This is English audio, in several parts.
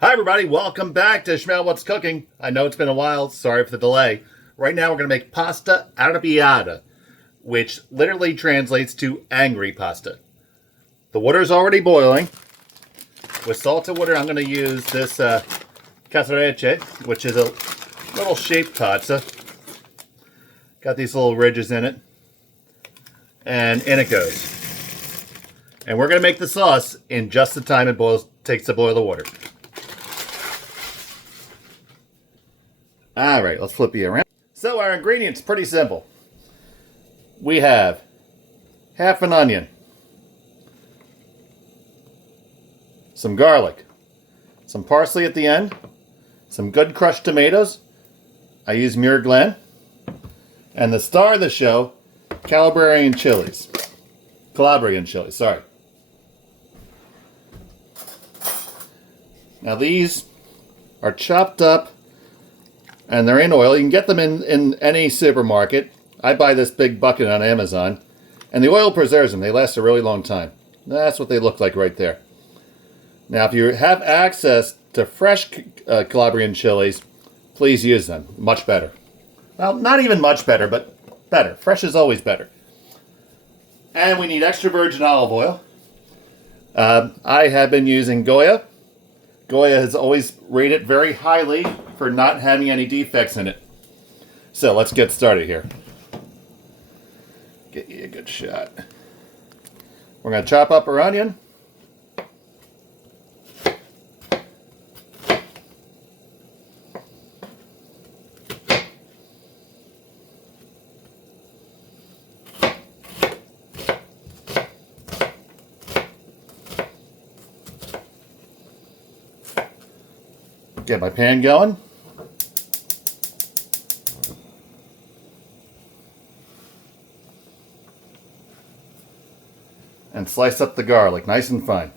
Hi everybody, welcome back to Shmuel What's Cooking. I know it's been a while, sorry for the delay. Right now we're going to make pasta arrabbiata, which literally translates to angry pasta. The water's already boiling. With salted water I'm going to use this casarecce, which is a little shaped pasta. Got these little ridges in it. And in it goes. And we're going to make the sauce in just the time it takes to boil the water. Alright, let's flip you around. So our ingredients, pretty simple. We have half an onion, some garlic, some parsley at the end, some good crushed tomatoes. I use Muir Glen. And the star of the show, Calabrian chilies. Sorry. Now these are chopped up and they're in oil. You can get them in any supermarket. I buy this big bucket on Amazon. And the oil preserves them. They last a really long time. That's what they look like right there. Now, if you have access to fresh Calabrian chilies, please use them. Much better. Well, not even much better, but better. Fresh is always better. And we need extra virgin olive oil. I have been using Goya. Goya has always rated very highly for not having any defects in it. So let's get started here. Get you a good shot. We're going to chop up our onion. Get my pan going. And slice up the garlic nice and fine.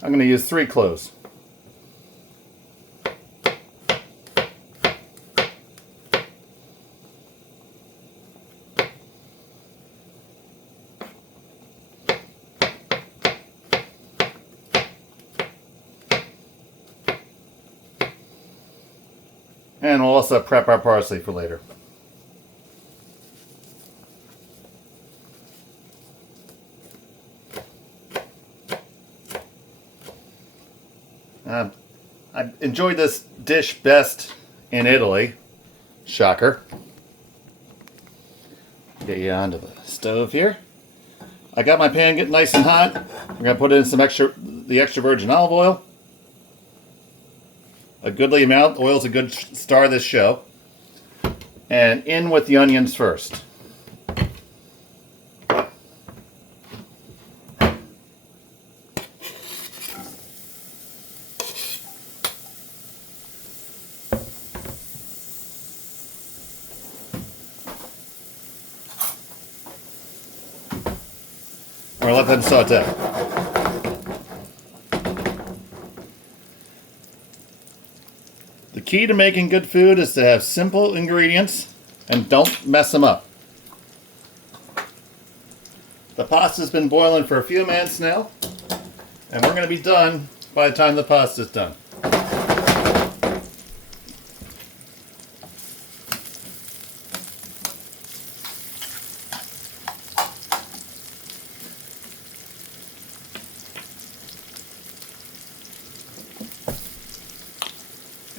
I'm going to use 3 cloves. And we'll also prep our parsley for later. I enjoyed this dish best in Italy. Shocker. Get you onto the stove here. I got my pan getting nice and hot. I'm going to put in the extra virgin olive oil. A goodly amount. Oil's a good star of this show. And in with the onions first. Or let them saute. The key to making good food is to have simple ingredients and don't mess them up. The pasta's been boiling for a few minutes now, and we're going to be done by the time the pasta's done.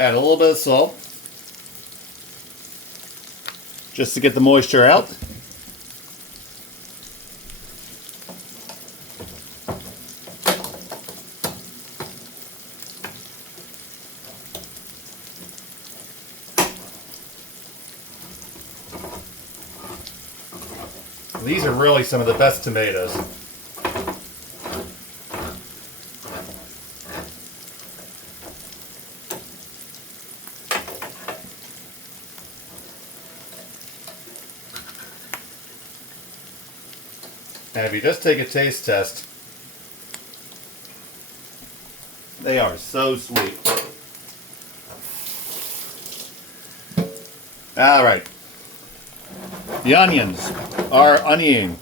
Add a little bit of salt, just to get the moisture out. These are really some of the best tomatoes. And if you just take a taste test, They are so sweet. All right. The onions are onioning.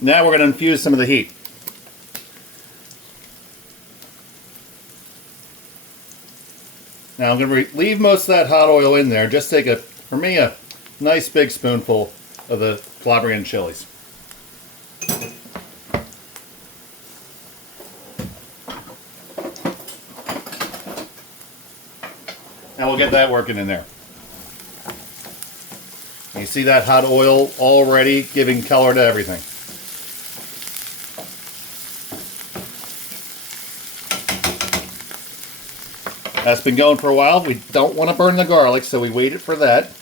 Now we're going to infuse some of the heat. Now I'm going to leave most of that hot oil in there. Just take for me, a nice big spoonful of the Calabrian chilies. And we'll get that working in there. And you see that hot oil already giving color to everything. That's been going for a while. We don't want to burn the garlic, so we waited for that.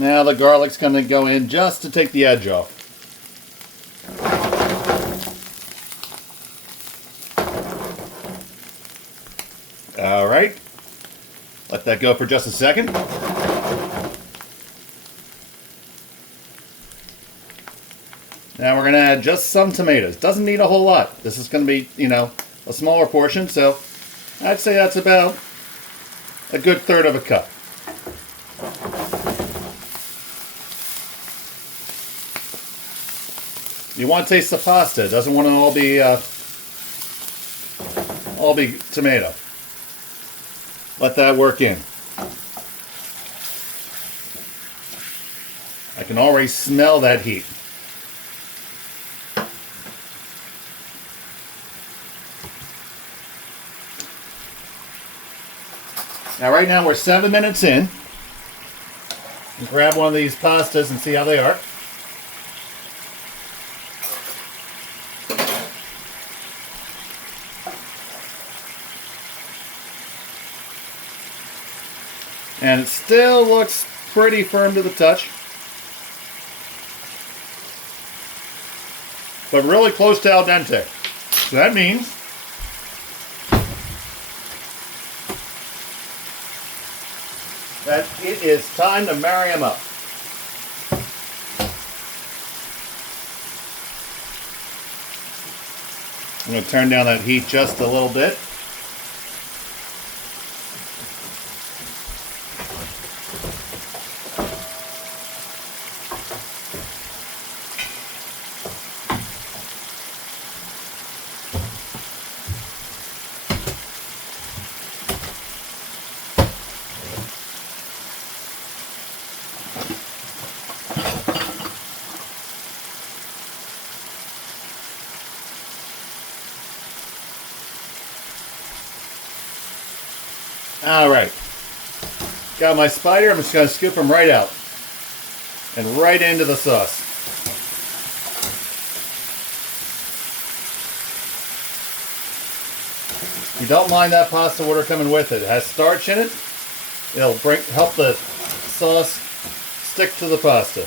Now the garlic's going to go in just to take the edge off. All right. Let that go for just a second. Now we're going to add just some tomatoes. Doesn't need a whole lot. This is going to be, a smaller portion, so I'd say that's about a good third of a cup. You want to taste the pasta. It doesn't want to all be tomato. Let that work in. I can already smell that heat. Now right now we're 7 minutes in. Grab one of these pastas and see how they are. And it still looks pretty firm to the touch. But really close to al dente. So that means that it is time to marry them up. I'm going to turn down that heat just a little bit. Alright, got my spider. I'm just going to scoop them right out and right into the sauce. You don't mind that pasta water coming with it. It has starch in it. It'll help the sauce stick to the pasta.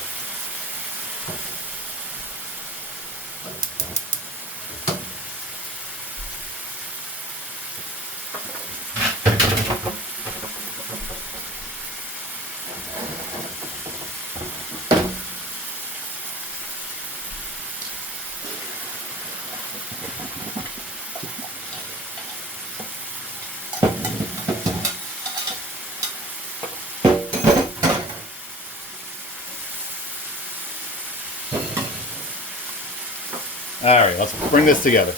Alright, let's bring this together.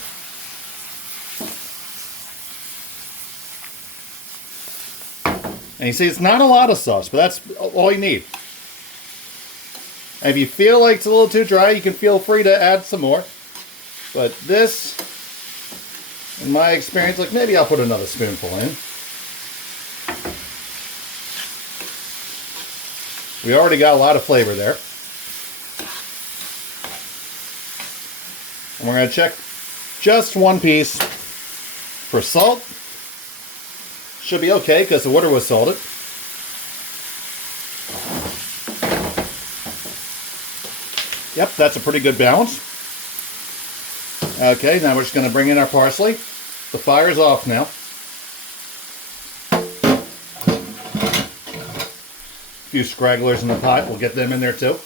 And you see, it's not a lot of sauce, but that's all you need. And if you feel like it's a little too dry, you can feel free to add some more. But this, in my experience, like maybe I'll put another spoonful in. We already got a lot of flavor there. And we're going to check just one piece for salt. Should be okay because the water was salted. Yep, that's a pretty good balance. Okay, now we're just going to bring in our parsley. The fire's off now. A few scragglers in the pot, we'll get them in there too.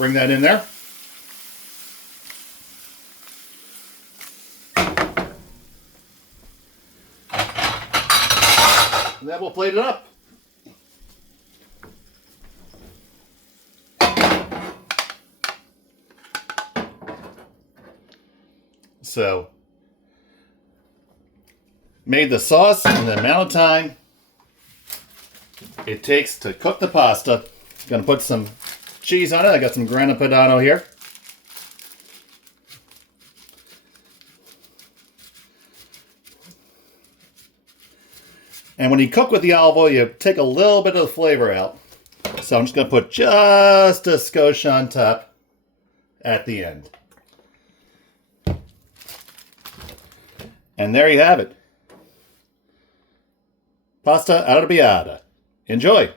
Bring that in there. And then we'll plate it up. So, made the sauce in the amount of time it takes to cook the pasta. Gonna put some cheese on it. I got some grana padano here. And when you cook with the olive oil, you take a little bit of the flavor out. So I'm just gonna put just a skosh on top at the end. And there you have it. Pasta Arrabiata. Enjoy!